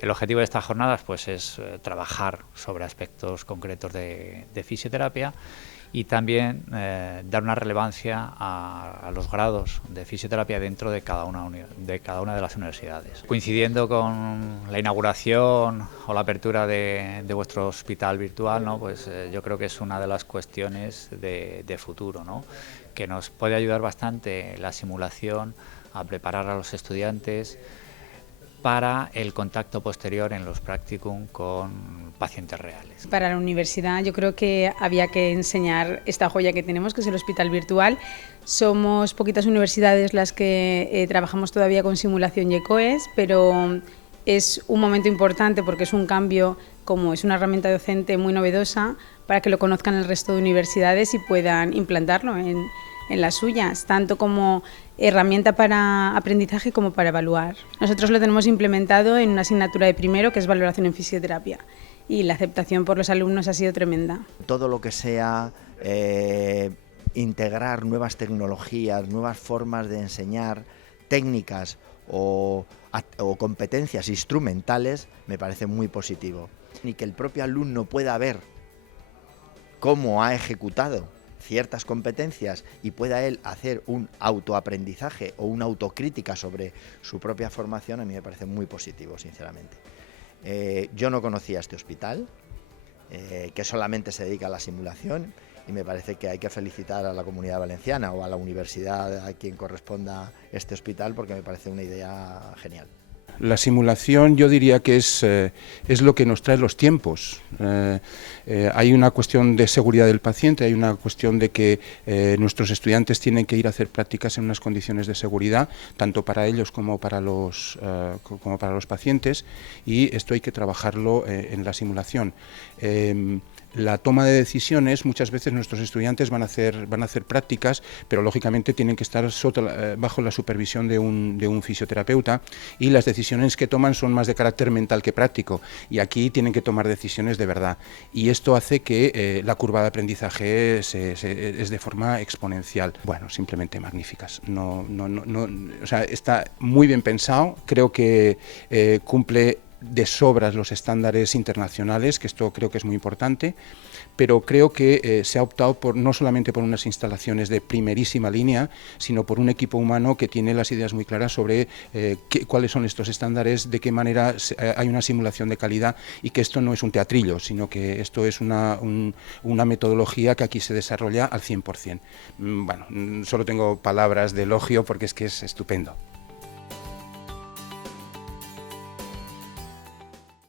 El objetivo de estas jornadas pues, es trabajar sobre aspectos concretos de fisioterapia y también dar una relevancia a los grados de fisioterapia dentro de cada una de las universidades. Coincidiendo con la inauguración o la apertura de vuestro hospital virtual, ¿no? Pues yo creo que es una de las cuestiones de futuro, ¿no? Que nos puede ayudar bastante la simulación a preparar a los estudiantes para el contacto posterior en los practicum con pacientes reales. Para la universidad yo creo que había que enseñar esta joya que tenemos, que es el hospital virtual. Somos poquitas universidades las que trabajamos todavía con simulación y ECOES, pero es un momento importante porque es un cambio, como es una herramienta docente muy novedosa, para que lo conozcan el resto de universidades y puedan implantarlo en las suyas, tanto como herramienta para aprendizaje como para evaluar. Nosotros lo tenemos implementado en una asignatura de primero, que es valoración en fisioterapia, y la aceptación por los alumnos ha sido tremenda. Todo lo que sea integrar nuevas tecnologías, nuevas formas de enseñar, técnicas o competencias instrumentales, me parece muy positivo. Y que el propio alumno pueda ver cómo ha ejecutado ciertas competencias y pueda él hacer un autoaprendizaje o una autocrítica sobre su propia formación, a mí me parece muy positivo, sinceramente. Yo no conocía este hospital, que solamente se dedica a la simulación, y me parece que hay que felicitar a la Comunidad Valenciana o a la universidad a quien corresponda este hospital, porque me parece una idea genial. La simulación yo diría que es lo que nos trae los tiempos. Hay una cuestión de seguridad del paciente, hay una cuestión de que nuestros estudiantes tienen que ir a hacer prácticas en unas condiciones de seguridad, tanto para ellos como para los pacientes, y esto hay que trabajarlo en la simulación. La toma de decisiones, muchas veces nuestros estudiantes van a hacer prácticas, pero lógicamente tienen que estar bajo la supervisión de un fisioterapeuta, y las decisiones que toman son más de carácter mental que práctico, y aquí tienen que tomar decisiones de verdad, y esto hace que la curva de aprendizaje es de forma exponencial. Bueno, simplemente magníficas. O sea, está muy bien pensado, creo que cumple de sobras los estándares internacionales, que esto creo que es muy importante, pero creo que se ha optado no solamente por unas instalaciones de primerísima línea, sino por un equipo humano que tiene las ideas muy claras sobre cuáles son estos estándares, de qué manera hay una simulación de calidad, y que esto no es un teatrillo, sino que esto es una metodología que aquí se desarrolla al 100%. Bueno, solo tengo palabras de elogio porque es que es estupendo.